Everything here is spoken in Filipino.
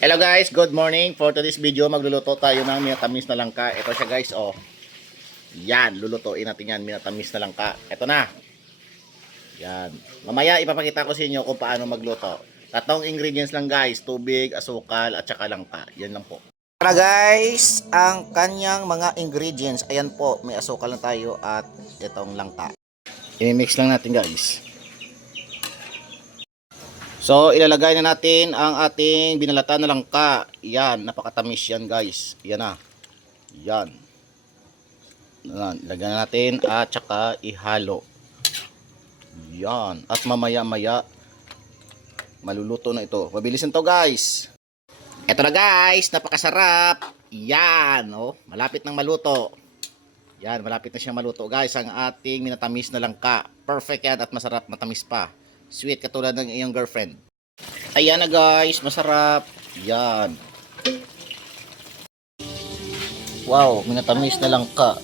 Hello guys, good morning. For today's video, magluluto tayo ng minatamis na langka. Ito siya guys, oh. Yan, lulutuin natin yan, minatamis na langka. Ito na. Yan. Mamaya ipapakita ko sa inyo kung paano magluto. Tatlong ingredients lang guys, tubig, asukal, at saka langka. Yan lang po. Para guys, ang kanyang mga ingredients, ayan po, may asukal na tayo at itong langka. I-mix lang natin guys. So, ilalagay na natin ang ating binalata na langka. Yan, napakatamis yan guys. Yan na. Yan. Yan, na natin at saka ihalo. Yan. At mamaya-maya, maluluto na ito. Mabilis to guys. Ito na guys, napakasarap. Yan, oh, malapit nang maluto. Yan, malapit na siyang maluto guys. Ang ating minatamis na langka. Perfect yan at masarap, matamis pa. Sweet katulad ng iyong girlfriend. Ayan na guys, masarap. Yan. Wow, minatamis na langka.